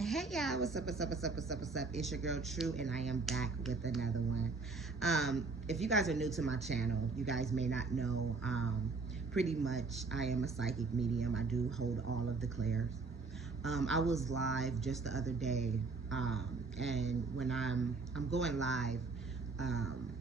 Hey y'all, what's up, what's up, what's up, what's up, what's up? It's your girl True, and I am back with another one. If you guys are new to my channel, you guys may not know, pretty much I am a psychic medium. I do hold all of the clairs. I was live just the other day, and when I'm going live, um,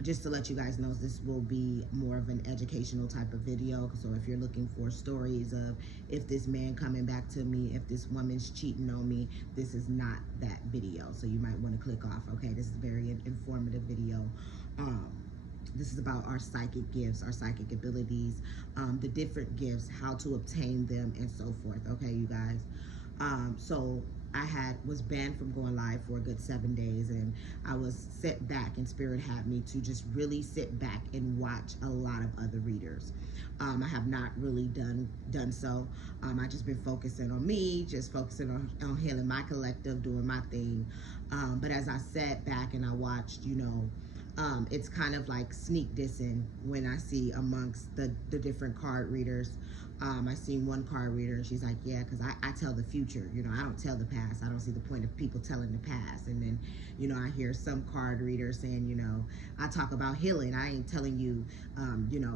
just to let you guys know, this will be more of an educational type of video. So if you're looking for stories of if this man coming back to me, if this woman's cheating on me, this is not that video. So you might want to click off. Okay, this is a very informative video. Um, this is about our psychic gifts, our psychic abilities, the different gifts, how to obtain them, and so forth. Okay, you guys. So I was banned from going live for a good 7 days, and I was set back, and Spirit had me to just really sit back and watch a lot of other readers. I have not really done so. I just been focusing on me, just focusing on healing my collective, doing my thing. But as I sat back and I watched, it's kind of like sneak dissing when I see amongst the different card readers. I seen one card reader and she's like, yeah, because I tell the future. I don't tell the past. I don't see the point of people telling the past. And then, I hear some card readers saying, I talk about healing. I ain't telling you,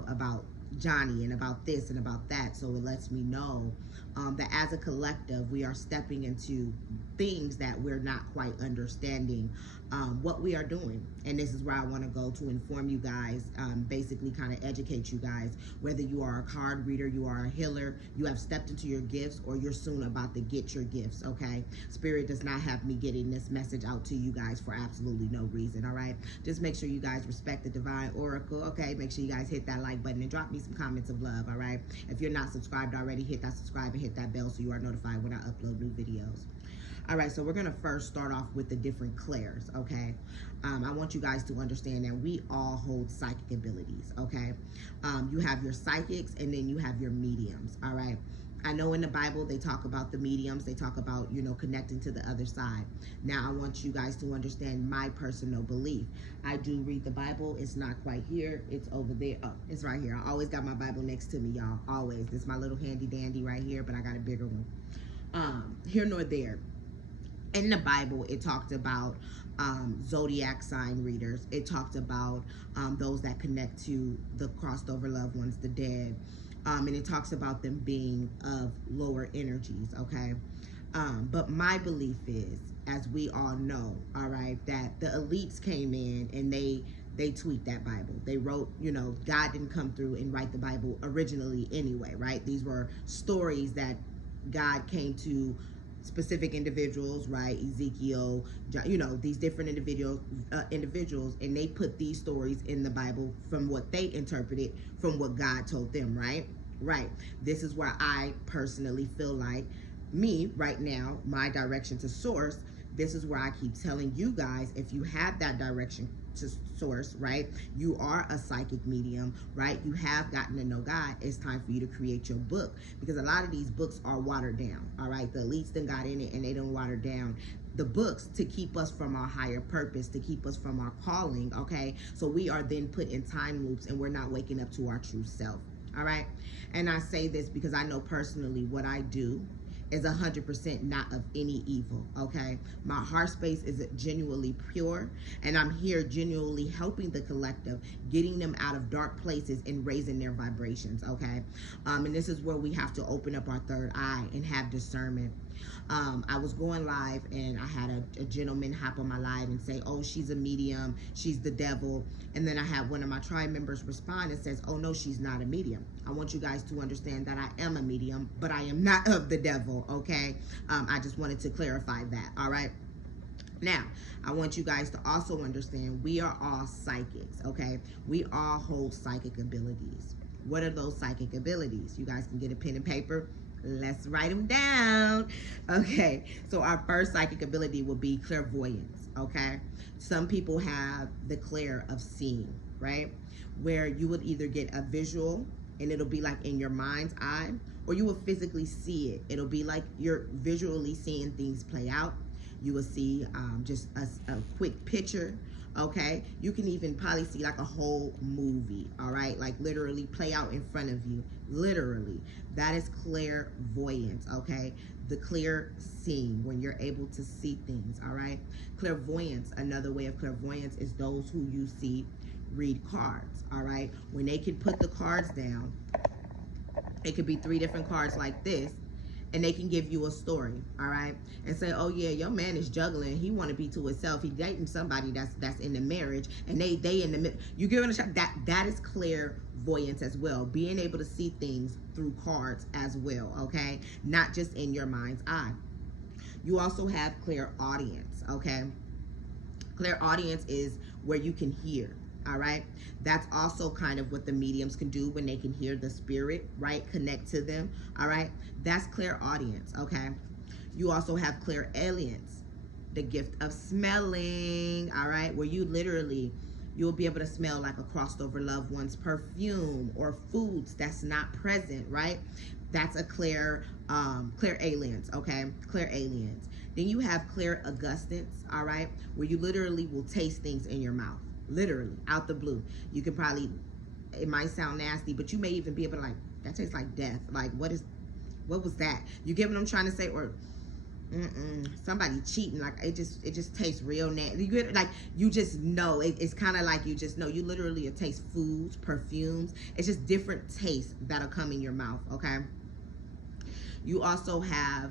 about Johnny and about this and about that. So it lets me know that as a collective, we are stepping into things that we're not quite understanding what we are doing. And this is where I want to go to inform you guys, basically kind of educate you guys, whether you are a card reader, you are a healer, you have stepped into your gifts, or you're soon about to get your gifts. Okay, Spirit does not have me getting this message out to you guys for absolutely no reason. All right, just make sure you guys respect the divine oracle. Okay, make sure you guys hit that like button and drop me some comments of love. All right, if you're not subscribed already, hit that subscribe and hit that bell so you are notified when I upload new videos. All right, so we're going to first start off with the different clairs, okay? I want you guys to understand that we all hold psychic abilities, okay? You have your psychics, and then you have your mediums, all right? I know in the Bible they talk about the mediums. They talk about, connecting to the other side. Now, I want you guys to understand my personal belief. I do read the Bible. It's not quite here. It's over there. Oh, it's right here. I always got my Bible next to me, y'all. Always. This is my little handy dandy right here, but I got a bigger one. Here nor there. In the Bible, it talked about zodiac sign readers. It talked about those that connect to the crossed over loved ones, the dead. And it talks about them being of lower energies, okay? But my belief is, as we all know, all right, that the elites came in and they tweaked that Bible. They wrote, God didn't come through and write the Bible originally anyway, right? These were stories that God came to specific individuals, right? Ezekiel, these different individuals, and they put these stories in the Bible from what they interpreted from what God told them, right? Right. This is where I personally feel like me right now, my direction to source. This is where I keep telling you guys, if you have that direction to source, right? You are a psychic medium, right? You have gotten to know God. It's time for you to create your book, because a lot of these books are watered down, all right? The elites then got in it and they don't water down the books to keep us from our higher purpose, to keep us from our calling, okay? So we are then put in time loops and we're not waking up to our true self, all right? And I say this because I know personally what I do is 100% not of any evil, okay? My heart space is genuinely pure, and I'm here genuinely helping the collective, getting them out of dark places and raising their vibrations, okay? And this is where we have to open up our third eye and have discernment. I was going live and I had a gentleman hop on my live and say, oh, she's a medium, she's the devil. And then I had one of my tribe members respond and says, oh no, she's not a medium. I want you guys to understand that I am a medium, but I am not of the devil, okay? I just wanted to clarify that, all right? Now, I want you guys to also understand we are all psychics, okay? We all hold psychic abilities. What are those psychic abilities? You guys can get a pen and paper. Let's write them down. Okay, so our first psychic ability will be clairvoyance, okay? Some people have the clair of seeing, right? Where you would either get a visual and it'll be like in your mind's eye, or you will physically see it. It'll be like you're visually seeing things play out. You will see just a quick picture. Okay, you can even probably see like a whole movie. All right, like literally play out in front of you. Literally, that is clairvoyance. Okay, the clear seeing, when you're able to see things. All right, clairvoyance, another way of clairvoyance is those who you see read cards. All right, when they can put the cards down, it could be 3 different cards like this, and they can give you a story, all right, and say, oh yeah, your man is juggling, he want to be to himself, he dating somebody that's in the marriage, and they in the middle. You give it a shot. That is clairvoyance as well, being able to see things through cards as well. Okay, not just in your mind's eye. You also have clairaudience. Okay, clairaudience is where you can hear. All right, that's also kind of what the mediums can do when they can hear the spirit, right, connect to them. All right, that's clairaudience. Okay, you also have clairalience, the gift of smelling. All right, where you literally, you'll be able to smell like a crossed over loved one's perfume or foods that's not present, right? That's a clairalience. Okay, clairalience. Then you have clairaugustance. All right, where you literally will taste things in your mouth, literally out the blue. You can probably, it might sound nasty, but you may even be able to, like, that tastes like death. Like, what was that? You get what I'm trying to say? Or somebody cheating, like it just tastes real nasty. You get, like, you just know it's kind of like you just know. You literally taste foods, perfumes. It's just different tastes that'll come in your mouth. Okay, you also have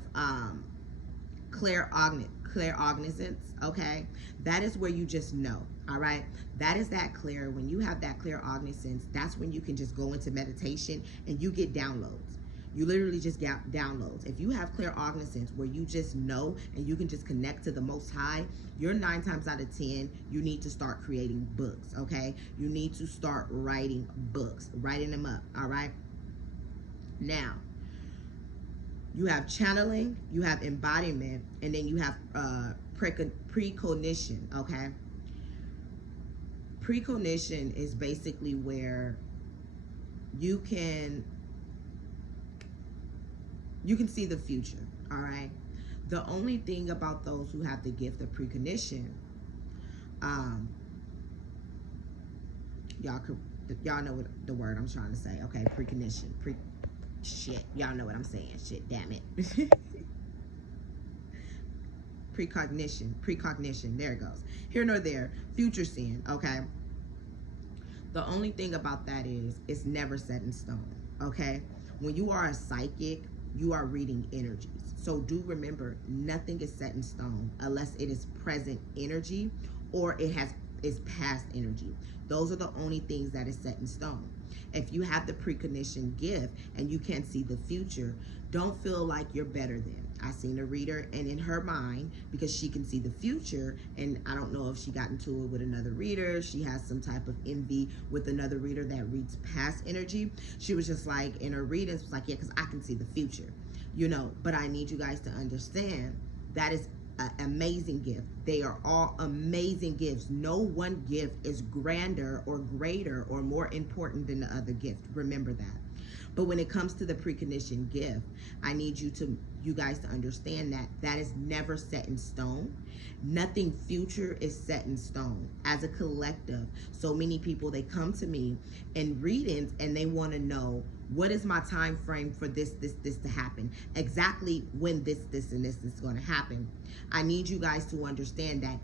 claircognizance. Okay, that is where you just know. All right, that is that clear. When you have that claircognizance, that's when you can just go into meditation and you get downloads. You literally just get downloads. If you have claircognizance where you just know and you can just connect to the Most High, you're 9 times out of 10, you need to start creating books. Okay, you need to start writing books, writing them up. All right, now you have channeling, you have embodiment, and then you have precognition. Okay, precognition is basically where you can see the future. All right, the only thing about those who have the gift of precognition, y'all know what the word I'm trying to say. Okay, precognition, shit, y'all know what I'm saying. Shit, damn it. Precognition, there it goes. Here nor there, future seeing. Okay, the only thing about that is it's never set in stone. Okay, when you are a psychic, you are reading energies. So do remember, nothing is set in stone unless it is present energy or it is past energy. Those are the only things that is set in stone. If you have the precognition gift and you can't see the future, don't feel like you're better than. I seen a reader, and in her mind, because she can see the future, and I don't know if she got into it with another reader, she has some type of envy with another reader that reads past energy. She was just like, in her readings, was like, yeah, because I can see the future, you know. But I need you guys to understand that is an amazing gift. They are all amazing gifts. No one gift is grander or greater or more important than the other gift. Remember that. But when it comes to the precognition gift, I need you guys to understand that that is never set in stone. Nothing future is set in stone. As a collective, so many people, they come to me in readings and they want to know, what is my time frame for this to happen? Exactly when this and this is going to happen. I need you guys to understand that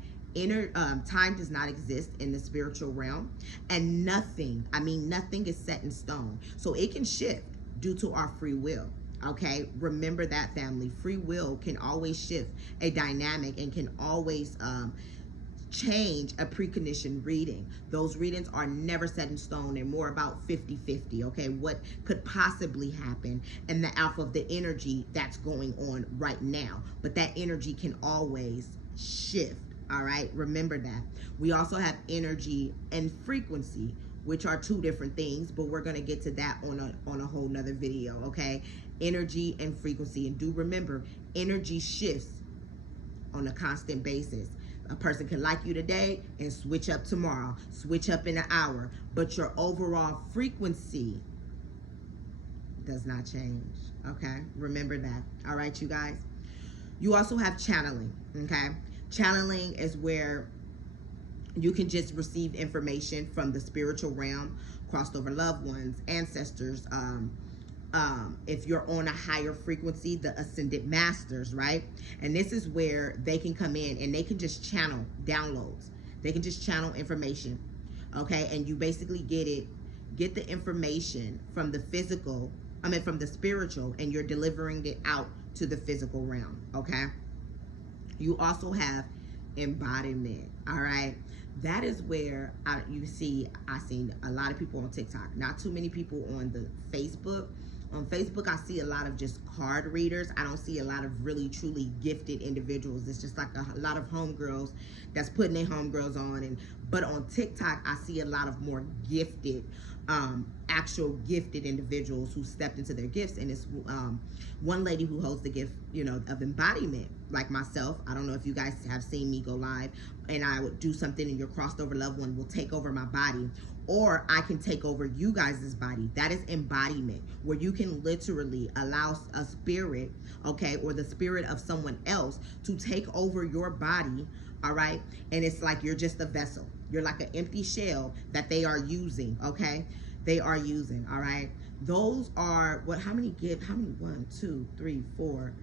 time does not exist in the spiritual realm, and nothing is set in stone. So it can shift due to our free will. Okay, remember that, family. Free will can always shift a dynamic and can always change a precognition reading. Those readings are never set in stone. They're more about 50-50. Okay, what could possibly happen and the alpha of the energy that's going on right now. But that energy can always shift. All right, remember that. We also have energy and frequency, which are 2 different things, but we're going to get to that on a whole nother video. Okay, energy and frequency. And do remember, energy shifts on a constant basis. A person can like you today and switch up tomorrow, switch up in an hour, but your overall frequency does not change. Okay, remember that. All right, you guys. You also have channeling, okay? Channeling is where you can just receive information from the spiritual realm, crossed over loved ones, ancestors. If you're on a higher frequency, the ascended masters, right? And this is where they can come in and they can just channel downloads. They can just channel information, okay? And you basically get the information from the physical, from the spiritual, and you're delivering it out to the physical realm, okay? You also have embodiment, all right? That is where I seen a lot of people on TikTok, not too many people on the Facebook. On Facebook, I see a lot of just card readers. I don't see a lot of really truly gifted individuals. It's just like a lot of homegirls that's putting their homegirls on. But on TikTok, I see a lot of more gifted, actual gifted individuals who stepped into their gifts. And it's one lady who holds the gift, of embodiment, like myself. I don't know if you guys have seen me go live, and I would do something and your crossed over loved one will take over my body, or I can take over you guys' body. That is embodiment, where you can literally allow a spirit, okay, or the spirit of someone else to take over your body, all right? And it's like you're just a vessel. You're like an empty shell that they are using, okay? They are using, all right? Those are how many 1, 2, 3, 4,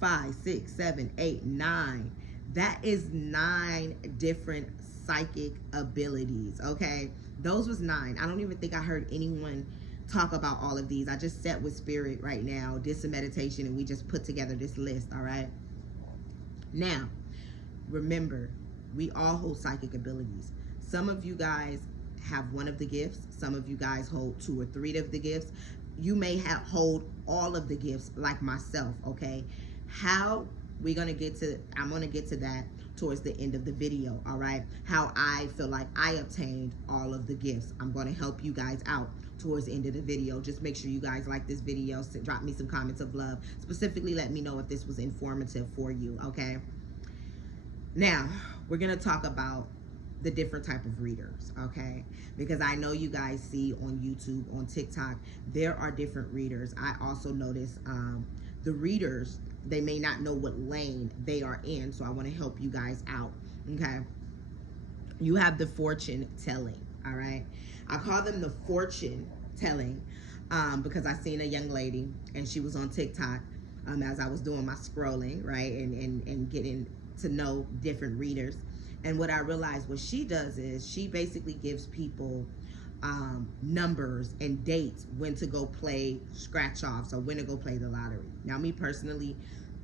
5, 6, 7, 8, 9. That is 9 different psychic abilities, okay? Those was 9. I don't even think I heard anyone talk about all of these. I just sat with spirit right now, did some meditation, and we just put together this list, all right? Now, remember, we all hold psychic abilities. Some of you guys have one of the gifts. Some of you guys hold 2 or 3 of the gifts. You may hold all of the gifts, like myself, okay? How we're gonna get to, I'm gonna get to that towards the end of the video, all right? How I feel like I obtained all of the gifts. I'm gonna help you guys out towards the end of the video. Just make sure you guys like this video, drop me some comments of love. Specifically, let me know if this was informative for you, okay? Now, we're gonna talk about the different type of readers, okay? Because I know you guys see on YouTube, on TikTok, there are different readers. I also notice the readers, they may not know what lane they are in, so I want to help you guys out, okay? You have the fortune telling, all right? I call them the fortune telling because I seen a young lady, and she was on TikTok as I was doing my scrolling, right, and getting to know different readers. And what I realized what she does is she basically gives people numbers and dates when to go play scratch offs or when to go play the lottery. Now, me personally,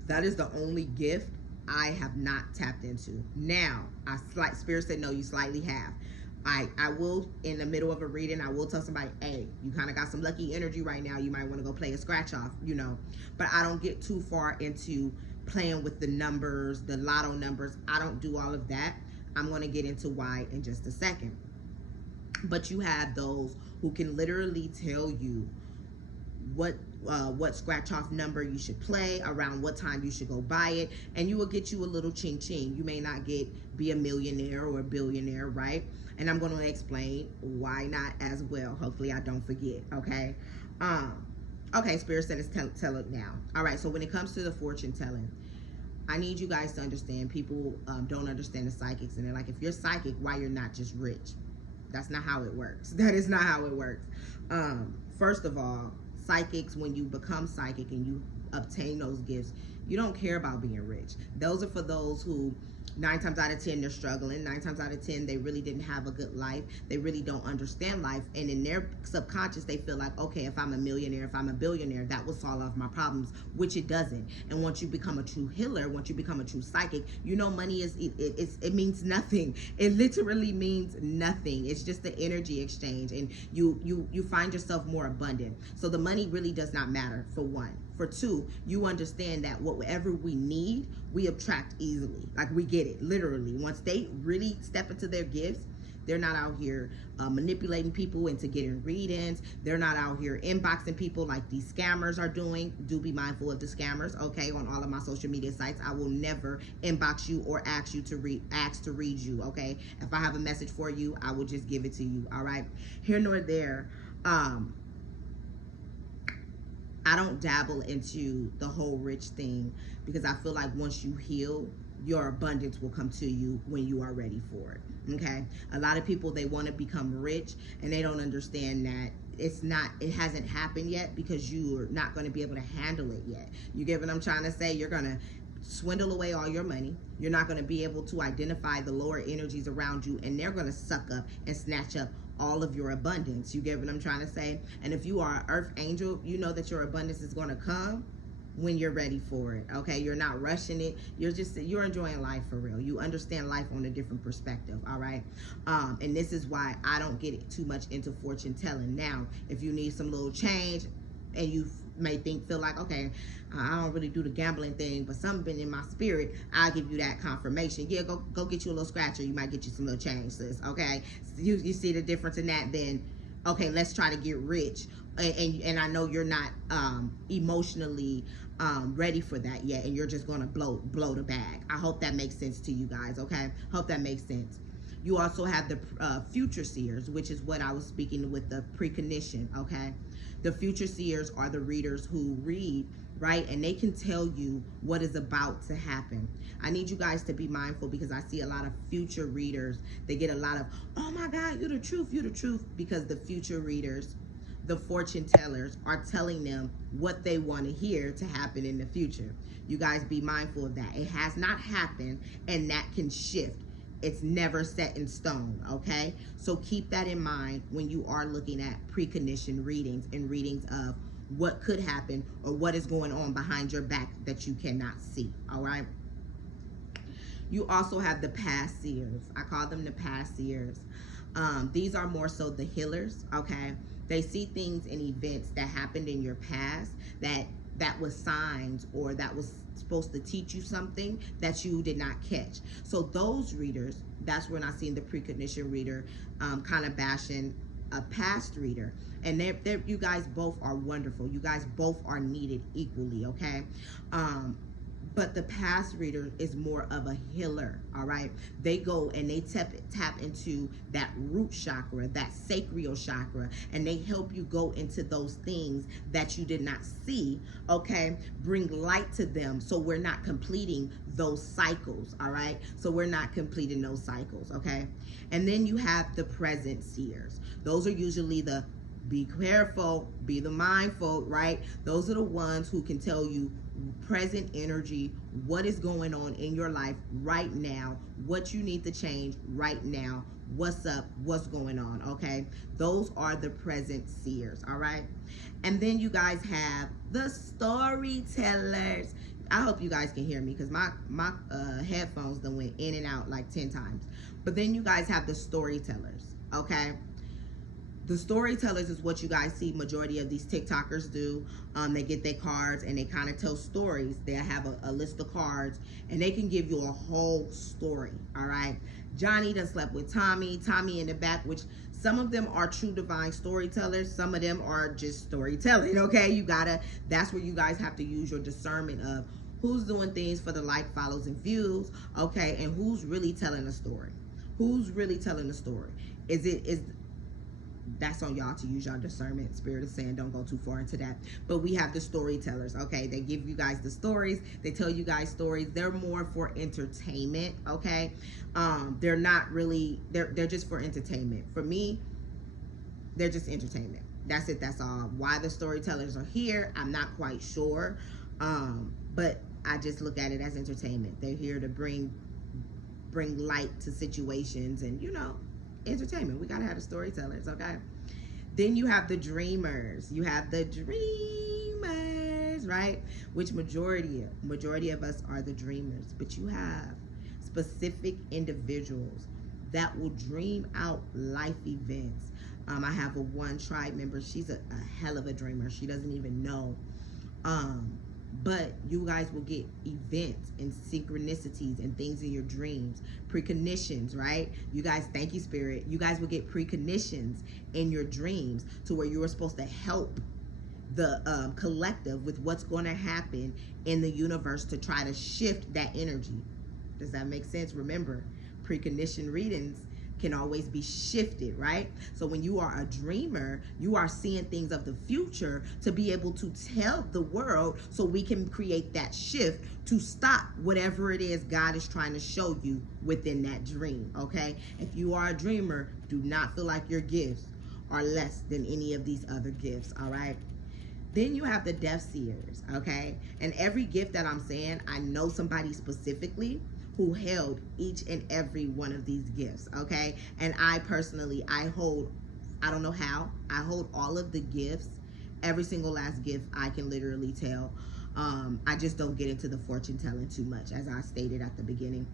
that is the only gift I have not tapped into. Now, Spirit said, no, you slightly have. I will, in the middle of a reading, I will tell somebody, hey, you kind of got some lucky energy right now. You might want to go play a scratch off, But I don't get too far into playing with the numbers, the lotto numbers. I don't do all of that. I'm going to get into why in just a second. But you have those who can literally tell you what scratch off number you should play, around what time you should go buy it, and you will get you a little ching ching. You may not be a millionaire or a billionaire, right? And I'm going to explain why not as well. Hopefully I don't forget, okay? Okay, Spirit said it's tell it now. All right, so when it comes to the fortune telling, I need you guys to understand, people don't understand the psychics, and they're like, if you're psychic, why you're not just rich? That's not how it works. That is not how it works. First of all, psychics, when you become psychic and you obtain those gifts, you don't care about being rich. Those are for those who 9 times out of 10 they're struggling. 9 times out of 10 they really didn't have a good life. They really don't understand life, and in their subconscious they feel like, okay, if I'm a millionaire, if I'm a billionaire, that will solve all of my problems, which it doesn't. And once you become a true healer, once you become a true psychic, money it means nothing. It literally means nothing. It's just the energy exchange, and you find yourself more abundant. So the money really does not matter, for one. For two, you understand that whatever we need, we attract easily. Like, we get it, literally. Once they really step into their gifts, they're not out here manipulating people into getting read-ins. They're not out here inboxing people like these scammers are doing. Do be mindful of the scammers, okay? On all of my social media sites, I will never inbox you or ask to read you, okay? If I have a message for you, I will just give it to you, all right? Here nor there. I don't dabble into the whole rich thing because I feel like once you heal, your abundance will come to you when you are ready for it. Okay, a lot of people, they want to become rich and they don't understand that it hasn't happened yet because you're not going to be able to handle it yet. You get what I'm trying to say? You're going to swindle away all your money. You're not going to be able to identify the lower energies around you, and they're going to suck up and snatch up all of your abundance. You get what I'm trying to say? And if you are an earth angel, you know that your abundance is going to come when you're ready for it. Okay, you're not rushing it. You're enjoying life for real. You understand life on a different perspective. All right, and this is why I don't get too much into fortune telling. Now, if you need some little change and you may feel like, okay, I don't really do the gambling thing, but something been in my spirit, I'll give you that confirmation. Yeah, go get you a little scratcher. You might get you some little change, sis. Okay, you see the difference in that? Then okay, let's try to get rich. And I know you're not emotionally ready for that yet, and you're just gonna blow the bag. I hope that makes sense to you guys. Okay, hope that makes sense. You also have the future seers, which is what I was speaking with the precognition. Okay, the future seers are the readers who read, right? And they can tell you what is about to happen. I need you guys to be mindful because I see a lot of future readers. They get a lot of, oh my God, you're the truth, because the future readers, the fortune tellers, are telling them what they want to hear to happen in the future. You guys be mindful of that. It has not happened, and that can shift. It's never set in stone, okay? So keep that in mind when you are looking at precognition readings and readings of what could happen or what is going on behind your back that you cannot see, all right? You also have the past seers. I call them the past seers. These are more so the healers, okay? They see things and events that happened in your past that was signs or that was supposed to teach you something that you did not catch. So those readers, that's when I seen the precognition reader kind of bashing a past reader. And you guys both are wonderful. You guys both are needed equally, okay? But the past reader is more of a healer, all right? They go and they tap into that root chakra, that sacral chakra, and they help you go into those things that you did not see, okay? Bring light to them so we're not completing those cycles, all right? So we're not completing those cycles, okay? And then you have the present seers. Those are usually the be careful, be the mindful, right? Those are the ones who can tell you present energy, what is going on in your life right now, what you need to change right now, what's up, what's going on, okay? Those are the present seers, all right? And then you guys have the storytellers. I hope you guys can hear me because my headphones done went in and out like 10 times. But then you guys have the storytellers, okay? The storytellers is what you guys see majority of these TikTokers do. They get their cards and they kind of tell stories. They have a list of cards and they can give you a whole story, all right? Johnny done slept with Tommy in the back, which some of them are true divine storytellers. Some of them are just storytelling, okay? That's where you guys have to use your discernment of who's doing things for the like, follows, and views, okay? And who's really telling a story. Who's really telling the story? That's on y'all to use your discernment. Spirit is saying don't go too far into that. But we have the storytellers, okay? They give you guys the stories. They tell you guys stories. They're more for entertainment, okay? They're not really, they're just for entertainment. For me, they're just entertainment. That's it, that's all. Why the storytellers are here, I'm not quite sure. But I just look at it as entertainment. They're here to bring light to situations and, entertainment. We gotta have the storytellers, okay? Then you have the dreamers. You have the dreamers, right? Which majority of us are the dreamers. But you have specific individuals that will dream out life events. I have a one tribe member. She's a hell of a dreamer. She doesn't even know. But you guys will get events and synchronicities and things in your dreams, precognitions, right? You guys, thank you, Spirit. You guys will get precognitions in your dreams to where you are supposed to help the collective with what's going to happen in the universe to try to shift that energy. Does that make sense? Remember, precognition readings, can always be shifted, right? So when you are a dreamer, you are seeing things of the future to be able to tell the world, so we can create that shift to stop whatever it is God is trying to show you within that dream, okay? If you are a dreamer, do not feel like your gifts are less than any of these other gifts, all right? Then you have the deaf seers, okay? And every gift that I'm saying, I know somebody specifically who held each and every one of these gifts, okay? And I personally, I don't know how, I hold all of the gifts, every single last gift I can literally tell. I just don't get into the fortune telling too much, as I stated at the beginning.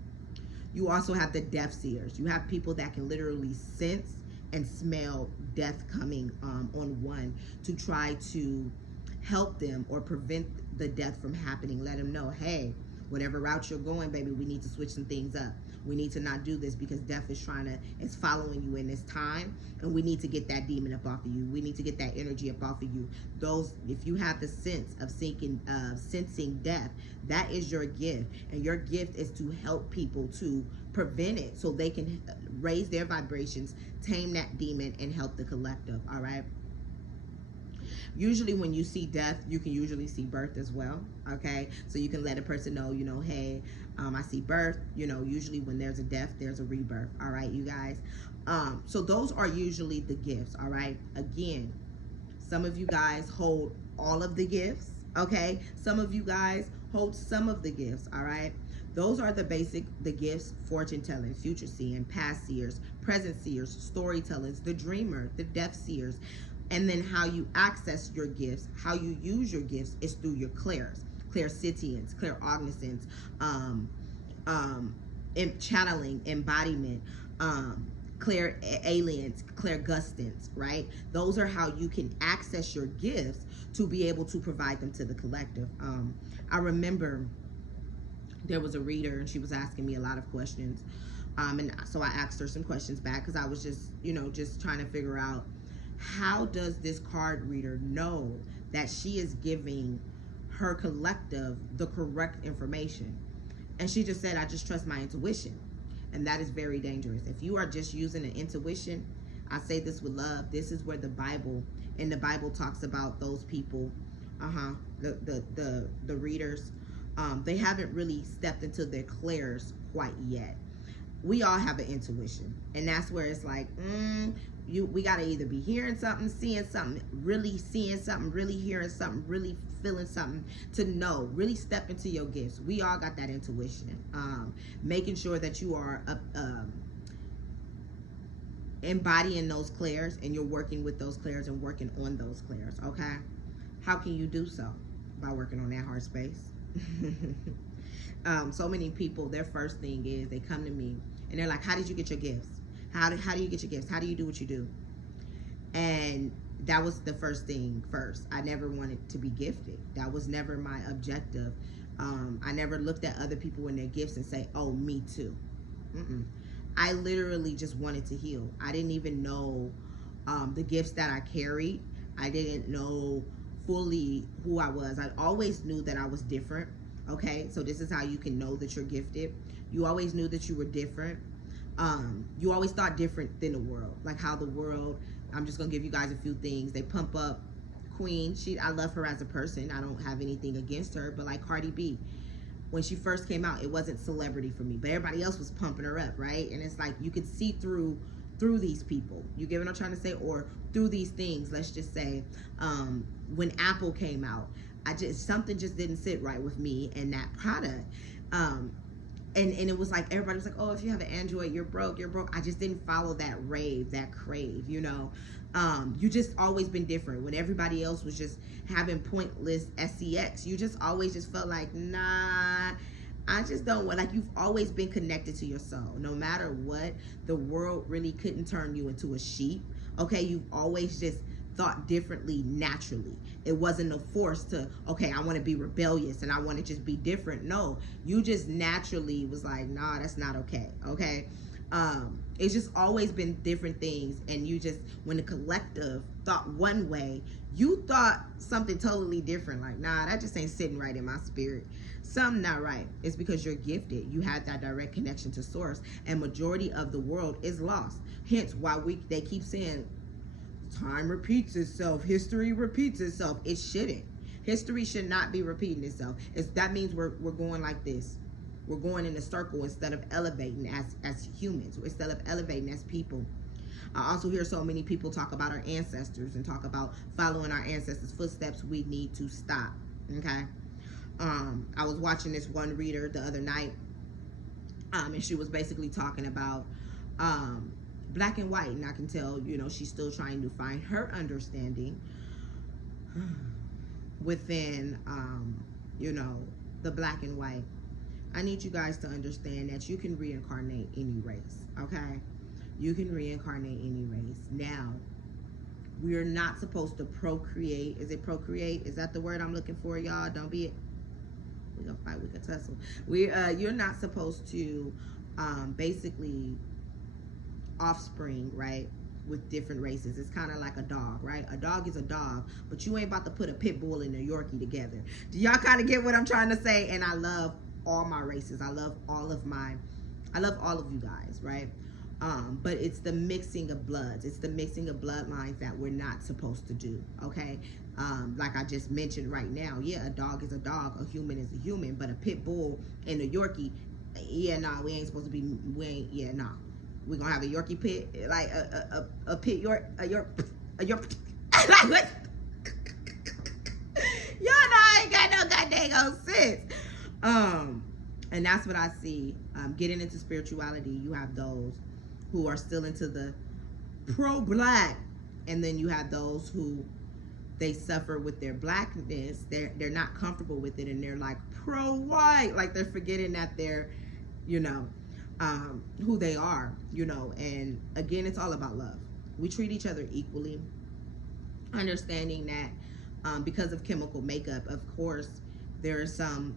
You also have the deaf seers. You have people that can literally sense and smell death coming on one, to try to help them or prevent the death from happening. Let them know, hey, whatever route you're going, baby, we need to switch some things up. We need to not do this because death is following you in this time, and we need to get that demon up off of you. We need to get that energy up off of you. If you have the sense of sensing death, that is your gift, and your gift is to help people to prevent it, so they can raise their vibrations, tame that demon, and help the collective. All right. Usually when you see death, you can usually see birth as well, okay? So you can let a person know, hey, I see birth. Usually when there's a death, there's a rebirth, all right, you guys? So those are usually the gifts, all right? Again, some of you guys hold all of the gifts, okay? Some of you guys hold some of the gifts, all right? Those are the gifts: fortune telling, future seeing, past seers, present seers, storytellers, the dreamer, the deaf seers. And then how you access your gifts, how you use your gifts, is through your clairs, clairsentience, clairognoscence, channeling, embodiment, clair aliens, clairgustance, right? Those are how you can access your gifts to be able to provide them to the collective. I remember there was a reader, and she was asking me a lot of questions, and so I asked her some questions back, because I was just just trying to figure out, how does this card reader know that she is giving her collective the correct information? And she just said, I just trust my intuition. And that is very dangerous. If you are just using an intuition, I say this with love, this is where the Bible talks about those people, the readers, they haven't really stepped into their clairs quite yet. We all have an intuition, and that's where it's like, we gotta either be hearing something, seeing something, really seeing something, really hearing something, really feeling something, to know, really step into your gifts. We all got that intuition. Making sure that you are embodying those clairs, and you're working with those clairs and working on those clairs, okay? How can you do so? By working on that heart space. So many people, their first thing is they come to me and they're like, how did you get your gifts? How do you get your gifts? How do you do what you do? And that was the first thing first. I never wanted to be gifted. That was never my objective. I never looked at other people and their gifts and say, oh, me too. I literally just wanted to heal. I didn't even know the gifts that I carried. I didn't know fully who I was. I always knew that I was different. Okay, so this is how you can know that you're gifted. You always knew that you were different. You always thought different than the world. Like how the world, I'm just gonna give you guys a few things. They pump up Queen. I love her as a person. I don't have anything against her, but like Cardi B, when she first came out, it wasn't celebrity for me, but everybody else was pumping her up, right? And it's like you could see through these people. You get what I'm trying to say? Or through these things. Let's just say, when Apple came out, something just didn't sit right with me and that product. And it was like, everybody was like, oh, if you have an Android, you're broke. I just didn't follow that rave, that crave, you just always been different. When everybody else was just having pointless SCX, you just always just felt like, nah, I just don't want, like, you've always been connected to your soul. No matter what, the world really couldn't turn you into a sheep. Okay, you've always just thought differently naturally. It wasn't a force to, okay, I want to be rebellious and I want to just be different. No, you just naturally was like, nah, that's not okay. Okay. It's just always been different things, and you just, when the collective thought one way, you thought something totally different. Like, nah, that just ain't sitting right in my spirit. Something not right. It's because you're gifted. You have that direct connection to source, and majority of the world is lost. Hence why they keep saying time repeats itself, history repeats itself. It shouldn't. History should not be repeating itself. That means we're going like this. We're going in a circle instead of elevating as humans, instead of elevating as people. I also hear so many people talk about our ancestors and talk about following our ancestors' footsteps. We need to stop. Okay. I was watching this one reader the other night, and she was basically talking about black and white, and I can tell, she's still trying to find her understanding within, the black and white. I need you guys to understand that you can reincarnate any race, okay? You can reincarnate any race. Now, we are not supposed to procreate. Is it procreate? Is that the word I'm looking for, y'all? Don't be it. We're gonna fight, we can tussle. You're not supposed to basically offspring, right, with different races. It's kind of like a dog, right? A dog is a dog, but you ain't about to put a pit bull and a Yorkie together. Do y'all kind of get what I'm trying to say? And I love all my races. I love all of you guys, right? But it's the mixing of bloods. It's the mixing of bloodlines that we're not supposed to do, okay? Like I just mentioned right now, yeah, a dog is a dog, a human is a human, but a pit bull and a Yorkie, yeah, nah, we ain't supposed to be, nah. We're gonna have a Yorkie pit, like a pit York, a York, like what? Y'all know I ain't got no goddamn sense. And that's what I see. Getting into spirituality, you have those who are still into the pro-black, and then you have those who they suffer with their blackness. They're not comfortable with it, and they're like pro-white, like they're forgetting that they're, who they are, and again, it's all about love. We treat each other equally, understanding that because of chemical makeup, of course, there are some,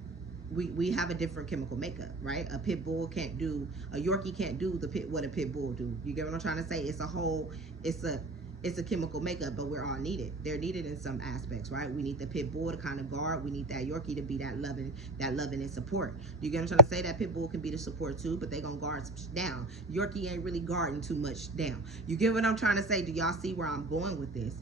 we have a different chemical makeup, right? A pit bull can't do, a Yorkie can't do what a pit bull do. You get what I'm trying to say? It's a chemical makeup, but we're all needed. They're needed in some aspects, right? We need the pit bull to kind of guard. We need that Yorkie to be that loving and support. You get what I'm trying to say? That pit bull can be the support too, but they gonna guard down. Yorkie ain't really guarding too much down. You get what I'm trying to say? Do y'all see where I'm going with this?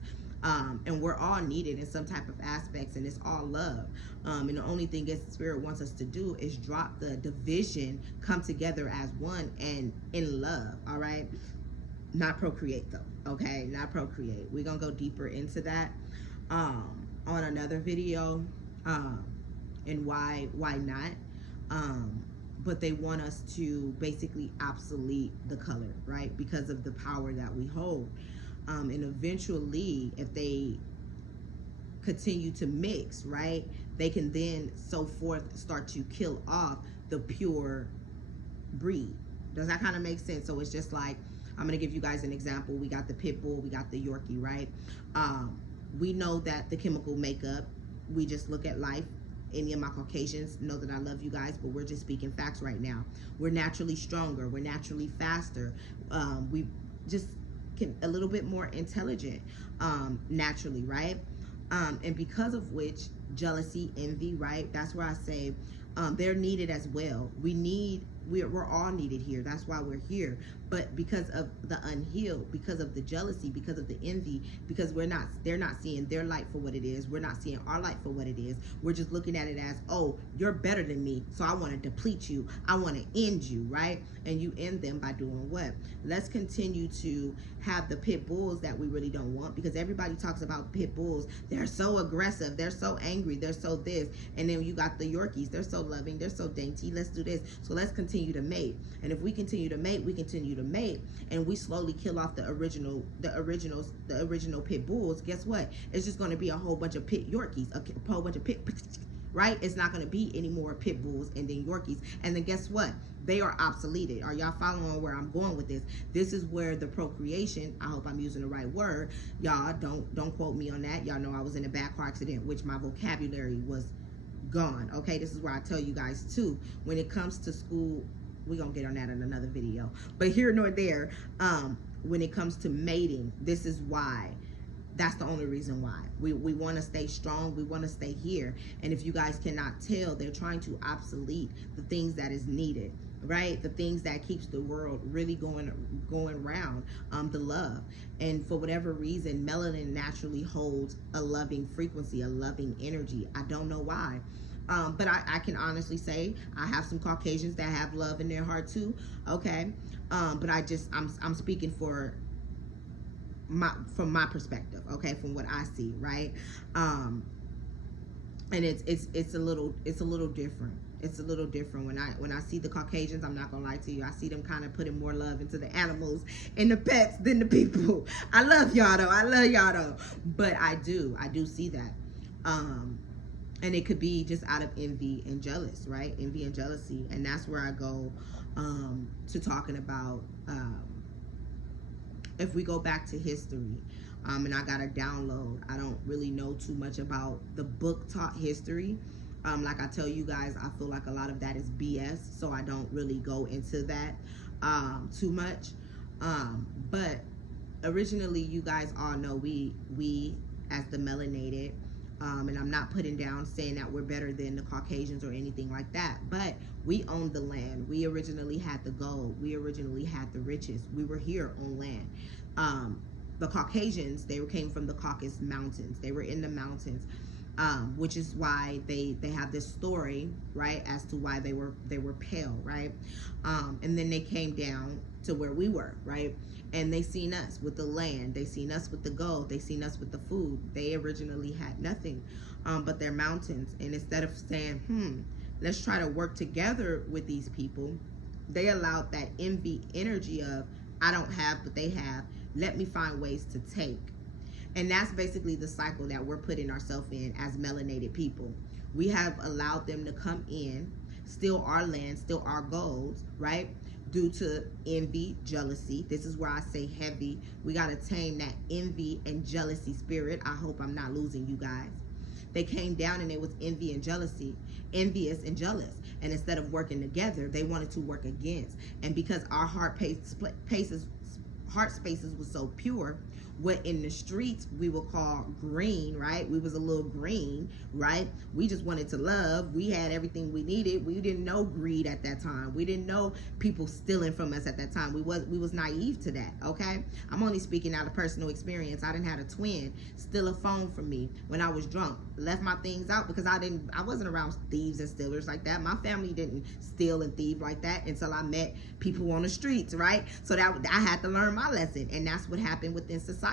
And we're all needed in some type of aspects, and it's all love. And the only thing that Spirit wants us to do is drop the division, come together as one and in love, all right? Not procreate though, okay? Not procreate. We're gonna go deeper into that on another video, and why not. But they want us to basically obsolete the color, right? Because of the power that we hold. And eventually, if they continue to mix, right, they can then so forth start to kill off the pure breed. Does that kind of make sense? So it's just like, I'm going to give you guys an example. We got the pit bull, we got the Yorkie, right? We know that the chemical makeup, we just look at life. Any of my Caucasians know that I love you guys, but we're just speaking facts right now. We're naturally stronger. We're naturally faster. We just a little bit more intelligent naturally, right? And because of which, jealousy, envy, right? That's where I say they're needed as well. We're all needed here. That's why we're here. But because of the unhealed, because of the jealousy, because of the envy, because they're not seeing their light for what it is. We're not seeing our light for what it is. We're just looking at it as, oh, you're better than me, so I want to deplete you. I want to end you, right? And you end them by doing what? Let's continue to have the pit bulls that we really don't want, because everybody talks about pit bulls. They're so aggressive. They're so angry. They're so this. And then you got the Yorkies. They're so loving. They're so dainty. Let's do this. So let's continue to mate. And if we continue to mate, we continue to mate, and we slowly kill off the original pit bulls. Guess what? It's just going to be a whole bunch of pit Yorkies, a whole bunch of pit, right? It's not going to be any more pit bulls and then Yorkies. And then guess what? They are obsoleted. Are y'all following where I'm going with this? This is where the procreation, I hope I'm using the right word. Y'all don't quote me on that. Y'all know I was in a bad car accident, which my vocabulary was gone. Okay, this is where I tell you guys too, when it comes to school we're gonna get on that in another video. But here nor there, when it comes to mating, this is why. That's the only reason why. We want to stay strong. We want to stay here. And if you guys cannot tell, they're trying to obsolete the things that is needed, right? The things that keeps the world really going round, the love. And for whatever reason, melanin naturally holds a loving frequency, a loving energy. I don't know why. But I can honestly say I have some Caucasians that have love in their heart too. Okay. But I'm speaking from my perspective, okay, from what I see, right? And it's a little different. It's a little different when I see the Caucasians. I'm not gonna lie to you, I see them kind of putting more love into the animals and the pets than the people. I love y'all though, but I do see that. And it could be just out of envy and jealous, right? Envy and jealousy. And that's where I go to talking about if we go back to history, and I got a download. I don't really know too much about the book taught history. Like I tell you guys, I feel like a lot of that is BS, so I don't really go into that too much. But originally, you guys all know we as the melanated, and I'm not putting down saying that we're better than the Caucasians or anything like that, but we owned the land. We originally had the gold. We originally had the riches. We were here on land. The Caucasians, they came from the Caucasus Mountains. They were in the mountains, which is why they have this story, right, as to why they were pale, right? And then they came down to where we were, right? And they seen us with the land. They seen us with the gold. They seen us with the food. They originally had nothing but their mountains. And instead of saying, let's try to work together with these people, they allowed that envy energy of, I don't have, but they have. Let me find ways to take. And that's basically the cycle that we're putting ourselves in as melanated people. We have allowed them to come in, steal our land, steal our golds, right? Due to envy, jealousy. This is where I say heavy. We got to tame that envy and jealousy spirit. I hope I'm not losing you guys. They came down and it was envy and jealousy, envious and jealous. And instead of working together, they wanted to work against. And because our heart spaces was so pure, what in the streets we will call green, right? We was a little green, right? We just wanted to love. We had everything we needed. We didn't know greed at that time. We didn't know people stealing from us at that time. We was naive to that, okay? I'm only speaking out of personal experience. I didn't have a twin steal a phone from me when I was drunk. Left my things out because I wasn't around thieves and stealers like that. My family didn't steal and thieve like that until I met people on the streets, right? So that I had to learn my lesson, and that's what happened within society.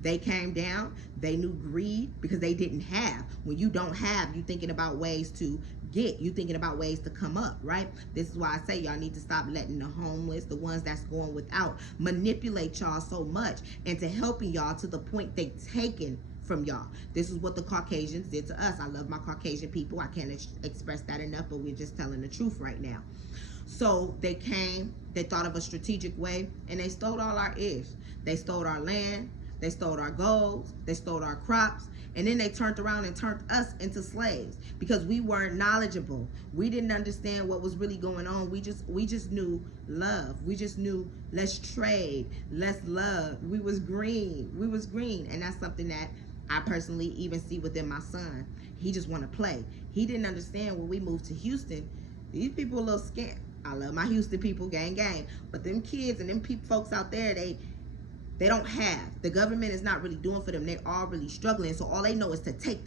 They came down, they knew greed because they didn't have. When you don't have, you thinking about ways to get, you thinking about ways to come up, right? This is why I say y'all need to stop letting the homeless, the ones that's going without, manipulate y'all so much into helping y'all to the point they taken from y'all. This is what the Caucasians did to us. I love my Caucasian people. I can't express that enough, but we're just telling the truth right now. So they came, they thought of a strategic way, and they stole all our ish. They stole our land, they stole our golds, they stole our crops, and then they turned around and turned us into slaves because we weren't knowledgeable. We didn't understand what was really going on. We just knew love. We just knew let's trade, let's love. We was green, and that's something that I personally even see within my son. He just want to play. He didn't understand when we moved to Houston. These people a little scared. I love my Houston people, gang, but them kids and them folks out there, they don't have. The government is not really doing for them. They are really struggling. So all they know is to take.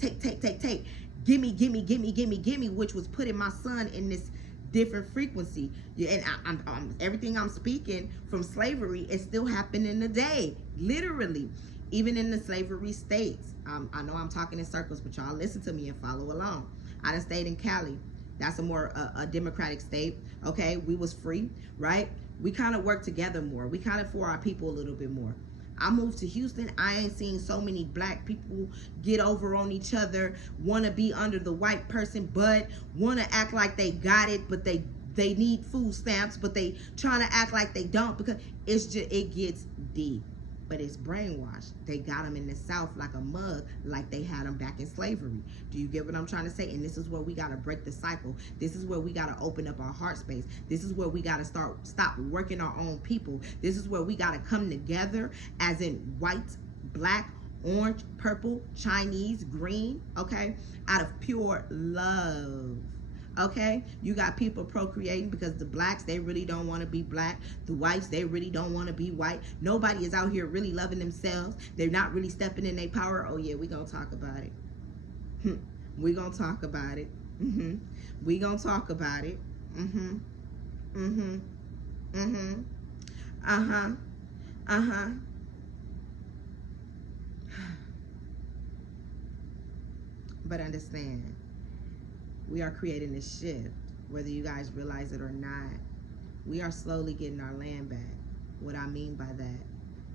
Gimme, which was putting my son in this different frequency. And I'm everything I'm speaking from slavery is still happening today, literally, even in the slavery states. I know I'm talking in circles, but y'all listen to me and follow along. I done stayed in Cali. That's a more a democratic state. Okay, we was free, right? We kind of work together more. We kind of for our people a little bit more. I moved to Houston. I ain't seen so many black people get over on each other, want to be under the white person, but want to act like they got it, but they need food stamps, but they trying to act like they don't, because it gets deep. but it's brainwashed. They got them in the South like a mug, like they had them back in slavery. Do you get what I'm trying to say? And this is where we got to break the cycle. This is where we got to open up our heart space. This is where we got to stop working our own people. This is where we got to come together as in white, black, orange, purple, Chinese, green, okay, out of pure love. Okay, you got people procreating because the blacks, they really don't want to be black. The whites, they really don't want to be white. Nobody is out here really loving themselves. They're not really stepping in their power. Oh yeah, we gonna talk about it. We gonna talk about it. We gonna talk about it. But understand, we are creating a shift, whether you guys realize it or not. We are slowly getting our land back. What I mean by that,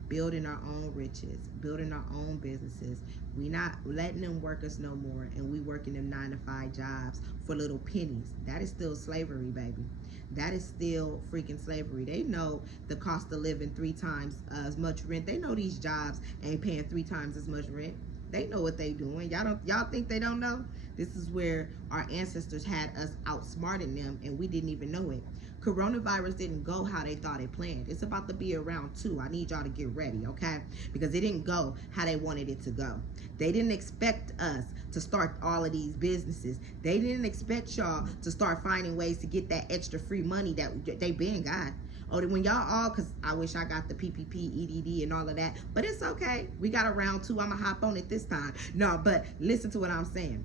building our own riches, building our own businesses. We not letting them work us no more, and we working them 9-to-5 jobs for little pennies. That is still slavery, baby. That is still freaking slavery. They know the cost of living 3 times as much rent. They know these jobs ain't paying 3 times as much rent. They know what they doing. Y'all think they don't know? This is where our ancestors had us outsmarting them, and we didn't even know it. Coronavirus didn't go how they thought it planned. It's about to be around 2. I need y'all to get ready, okay? Because it didn't go how they wanted it to go. They didn't expect us to start all of these businesses. They didn't expect y'all to start finding ways to get that extra free money that they been got. Oh, when y'all all, because I wish I got the PPP, EDD, and all of that. But it's okay. We got a round 2. I'm going to hop on it this time. No, but listen to what I'm saying.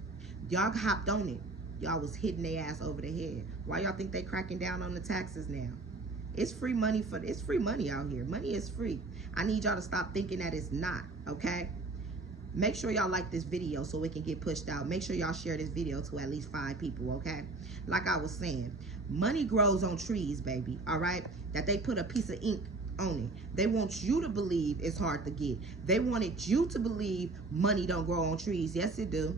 Y'all hopped on it. Y'all was hitting their ass over the head. Why y'all think they cracking down on the taxes now? It's free money it's free money out here. Money is free. I need y'all to stop thinking that it's not, okay? Make sure y'all like this video so it can get pushed out. Make sure y'all share this video to at least 5 people, okay? Like I was saying, money grows on trees, baby, all right? That they put a piece of ink on it. They want you to believe it's hard to get. They wanted you to believe money don't grow on trees. Yes, it do.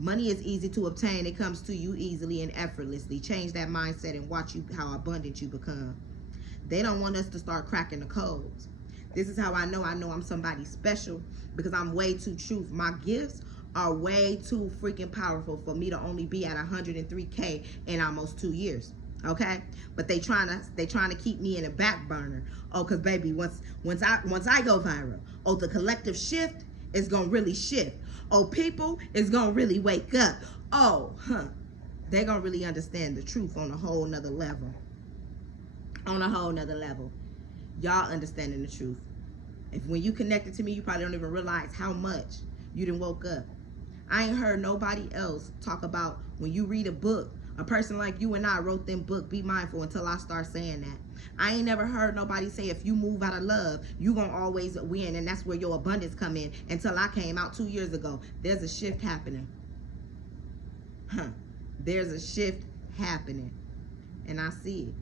Money is easy to obtain. It comes to you easily and effortlessly. Change that mindset and watch how abundant you become. They don't want us to start cracking the codes. This is how I know I'm somebody special, because I'm way too true. My gifts are way too freaking powerful for me to only be at 103K in almost 2 years. Okay, but they trying to keep me in a back burner. Oh, cause baby, once I go viral, oh, the collective shift is gonna really shift. Oh, people is gonna really wake up. Oh, they're gonna really understand the truth on a whole nother level. On a whole nother level. Y'all understanding the truth. If when you connected to me, you probably don't even realize how much you done woke up. I ain't heard nobody else talk about when you read a book. A person like you and I wrote them book, Be Mindful, until I start saying that. I ain't never heard nobody say if you move out of love, you gonna always win, and that's where your abundance come in, until I came out 2 years ago. There's a shift happening. There's a shift happening, and I see it.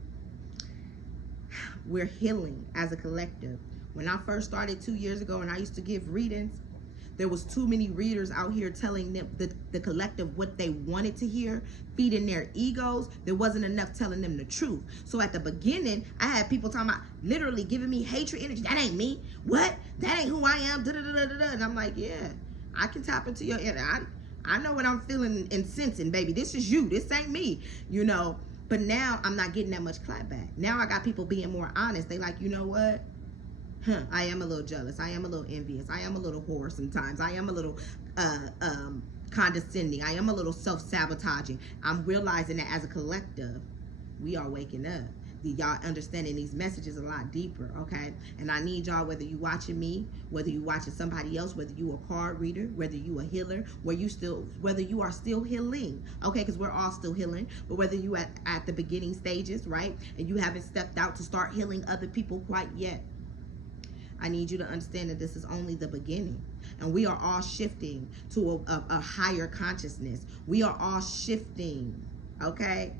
We're healing as a collective. When I first started 2 years ago and I used to give readings, there was too many readers out here telling them, the collective, what they wanted to hear, feeding their egos. There wasn't enough telling them the truth. So at the beginning, I had people talking about literally giving me hatred energy. That ain't me. What? That ain't who I am. And I'm like, yeah, I can tap into your energy. I know what I'm feeling and sensing, baby. This is you. This ain't me, you know. But now I'm not getting that much clap back. Now I got people being more honest. They like, you know what? I am a little jealous. I am a little envious. I am a little whore sometimes. I am a little condescending. I am a little self-sabotaging. I'm realizing that as a collective, we are waking up. Y'all understanding these messages a lot deeper, okay? And I need y'all, whether you watching me, whether you watching somebody else, whether you a card reader, whether you a healer, whether you are still healing, okay? Because we're all still healing. But whether you at the beginning stages, right? And you haven't stepped out to start healing other people quite yet. I need you to understand that this is only the beginning. And we are all shifting to a higher consciousness. We are all shifting, okay,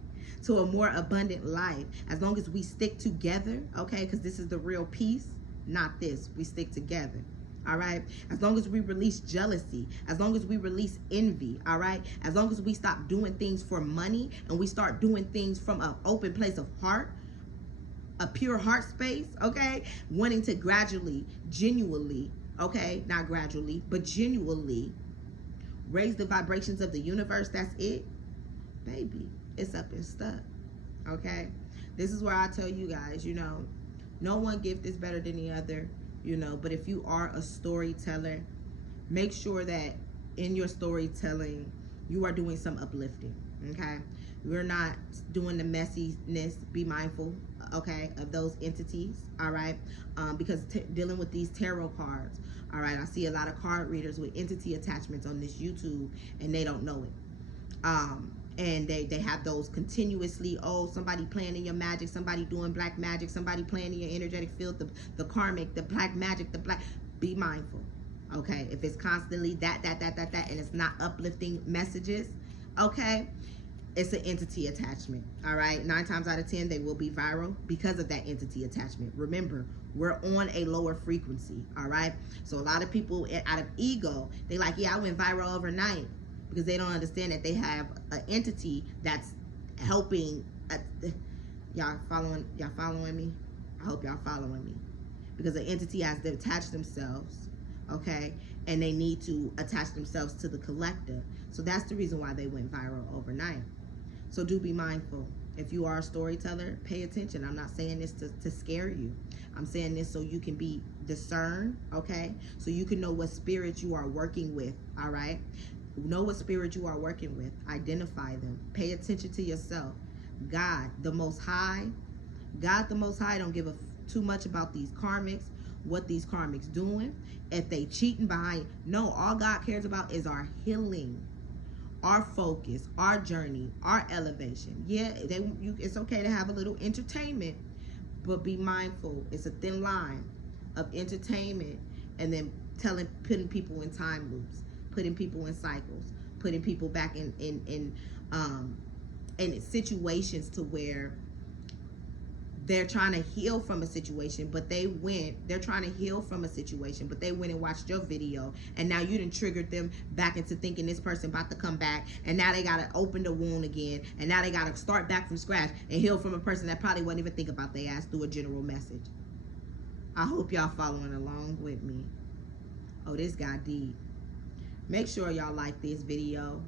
to a more abundant life. As long as we stick together, okay, because this is the real peace, not this. We stick together, all right? As long as we release jealousy, as long as we release envy, all right? As long as we stop doing things for money and we start doing things from an open place of heart, a pure heart space, okay, wanting to gradually, genuinely, okay, not gradually, but genuinely raise the vibrations of the universe, that's it, baby, it's up and stuck, okay? This is where I tell you guys, you know, no one gift is better than the other, you know, but if you are a storyteller, make sure that in your storytelling, you are doing some uplifting, okay? We're not doing the messiness. Be mindful, okay, of those entities, all right? Because dealing with these tarot cards, all right, I see a lot of card readers with entity attachments on this YouTube, and they don't know it. And they have those continuously, oh, somebody playing in your magic, somebody doing black magic, somebody playing in your energetic field, the karmic, the black magic, the black. Be mindful, okay? If it's constantly that, and it's not uplifting messages, okay, it's an entity attachment, all right? 9 times out of 10, they will be viral because of that entity attachment. Remember, we're on a lower frequency, all right? So a lot of people, out of ego, they like, yeah, I went viral overnight, because they don't understand that they have an entity that's helping. Y'all following me? I hope y'all following me. Because the entity has to attach themselves, okay? And they need to attach themselves to the collective. So that's the reason why they went viral overnight. So do be mindful. If you are a storyteller, pay attention. I'm not saying this to scare you. I'm saying this so you can be discerned, okay? So you can know what spirit you are working with, all right? Know what spirit you are working with. Identify them. Pay attention to yourself. God, the Most High, don't give too much about these karmics, what these karmics doing, if they cheating behind. No, all God cares about is our healing, our focus, our journey, our elevation. Yeah, it's okay to have a little entertainment, but be mindful. It's a thin line of entertainment and then putting people in time loops, putting people in cycles, putting people back in situations to where they're trying to heal from a situation, but they're trying to heal from a situation, but they went and watched your video, and now you done triggered them back into thinking this person about to come back, and now they gotta open the wound again, and now they gotta start back from scratch and heal from a person that probably wouldn't even think about their ass through a general message. I hope y'all following along with me. Oh, this got deep. Make sure y'all like this video.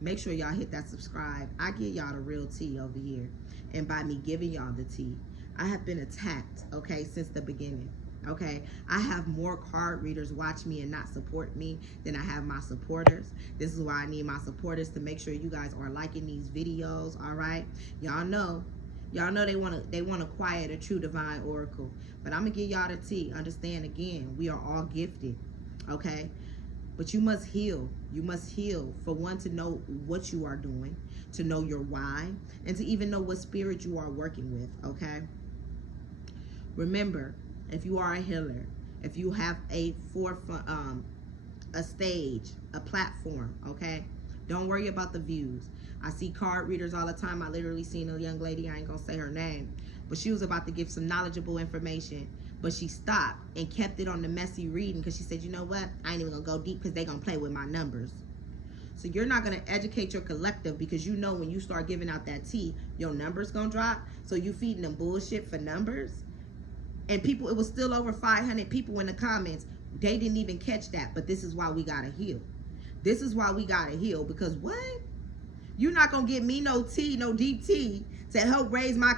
Make sure y'all hit that subscribe. I give y'all the real tea over here. And by me giving y'all the tea, I have been attacked, okay, since the beginning, okay? I have more card readers watch me and not support me than I have my supporters. This is why I need my supporters to make sure you guys are liking these videos, all right? Y'all know they want to quiet a true divine oracle. But I'm going to give y'all the tea. Understand, again, we are all gifted, okay? But you must heal. You must heal, for one, to know what you are doing, to know your why, and to even know what spirit you are working with, okay? Remember, if you are a healer, if you have a forefront, a stage, a platform, okay? Don't worry about the views. I see card readers all the time. I literally seen a young lady, I ain't gonna say her name, but she was about to give some knowledgeable information, but she stopped and kept it on the messy reading because she said, you know what? I ain't even gonna go deep because they gonna play with my numbers. So you're not gonna educate your collective, because you know when you start giving out that tea, your numbers gonna drop. So you feeding them bullshit for numbers. And people, it was still over 500 people in the comments. They didn't even catch that. But this is why we gotta heal. This is why we gotta heal. Because what? You're not gonna give me no tea, no deep tea to help raise my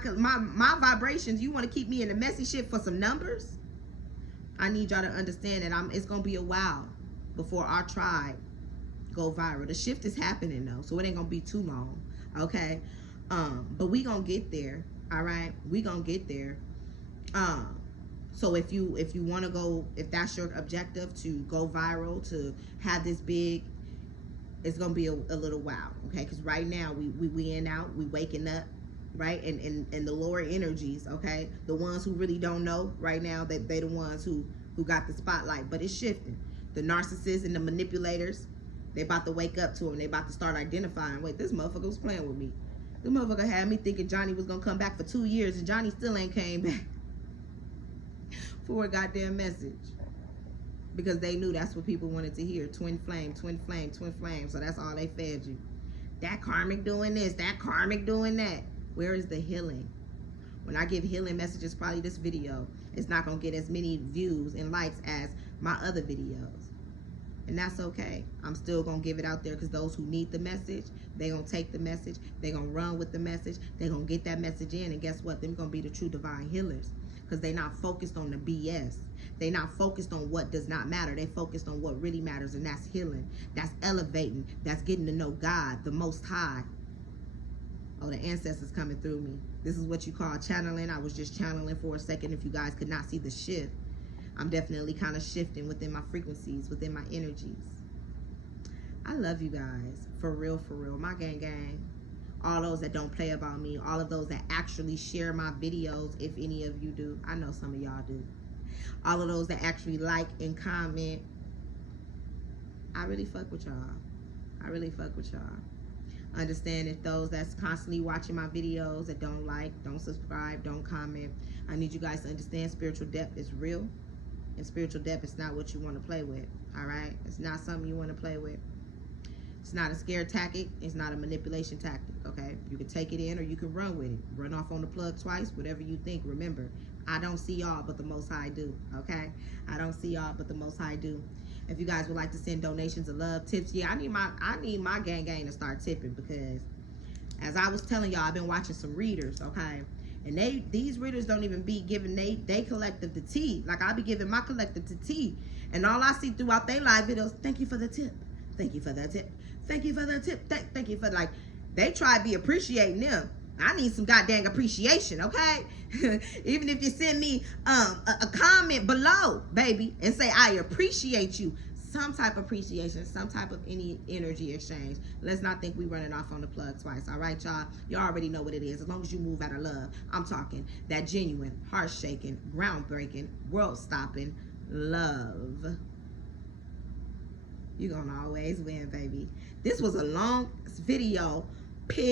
vibrations. You want to keep me in the messy shit for some numbers? I need y'all to understand that it's gonna be a while before our tribe go viral. The shift is happening though, so it ain't gonna be too long, okay? But we gonna get there, all right? We gonna get there. So if you want to go, if that's your objective, to go viral, to have this big, it's gonna be a little while, okay? Because right now we in out, we waking up, right? And the lower energies, okay, the ones who really don't know right now, they the ones who got the spotlight. But it's shifting. The narcissists and the manipulators, they about to wake up to them. They about to start identifying, wait, this motherfucker was playing with me. This motherfucker had me thinking Johnny was gonna come back for 2 years, and Johnny still ain't came back for a goddamn message. Because they knew that's what people wanted to hear. Twin flame, twin flame, twin flame. So that's all they fed you. That karmic doing this, that karmic doing that. Where is the healing? When I give healing messages, probably this video is not going to get as many views and likes as my other videos. And that's okay. I'm still going to give it out there, because those who need the message, they're going to take the message. They're going to run with the message. They're going to get that message in. And guess what? They're going to be the true divine healers, because they're not focused on the BS. They're not focused on what does not matter. They're focused on what really matters, and that's healing. That's elevating. That's getting to know God, the Most High. Oh, the ancestors coming through me. This is what you call channeling. I was just channeling for a second. If you guys could not see the shift, I'm definitely kind of shifting within my frequencies, within my energies. I love you guys. For real, for real. My gang. All those that don't play about me. All of those that actually share my videos, if any of you do. I know some of y'all do. All of those that actually like and comment. I really fuck with y'all. I really fuck with y'all. Understand if those that's constantly watching my videos that don't like, don't subscribe, don't comment. I need you guys to understand spiritual depth is real. And spiritual depth is not what you want to play with. All right? It's not something you want to play with. It's not a scare tactic. It's not a manipulation tactic. Okay? You can take it in or you can run with it. Run off on the plug twice, whatever you think. Remember, I don't see y'all, but the Most High do. Okay? I don't see y'all, but the Most High do. If you guys would like to send donations of love, tips, yeah, I need my gang to start tipping, because as I was telling y'all, I've been watching some readers, okay? And these readers don't even be giving they collective the tea. Like I be giving my collective the tea. And all I see throughout their live videos, thank you for the tip. Thank you for the tip. Thank you for the tip. Thank you for, like, they try to be appreciating them. I need some goddamn appreciation, okay? Even if you send me a comment below, baby, and say, I appreciate you. Some type of appreciation, some type of any energy exchange. Let's not think we running off on the plug twice, all right, y'all? You already know what it is. As long as you move out of love, I'm talking that genuine, heart-shaking, groundbreaking, world-stopping love. You're gonna always win, baby. This was a long video. Peace.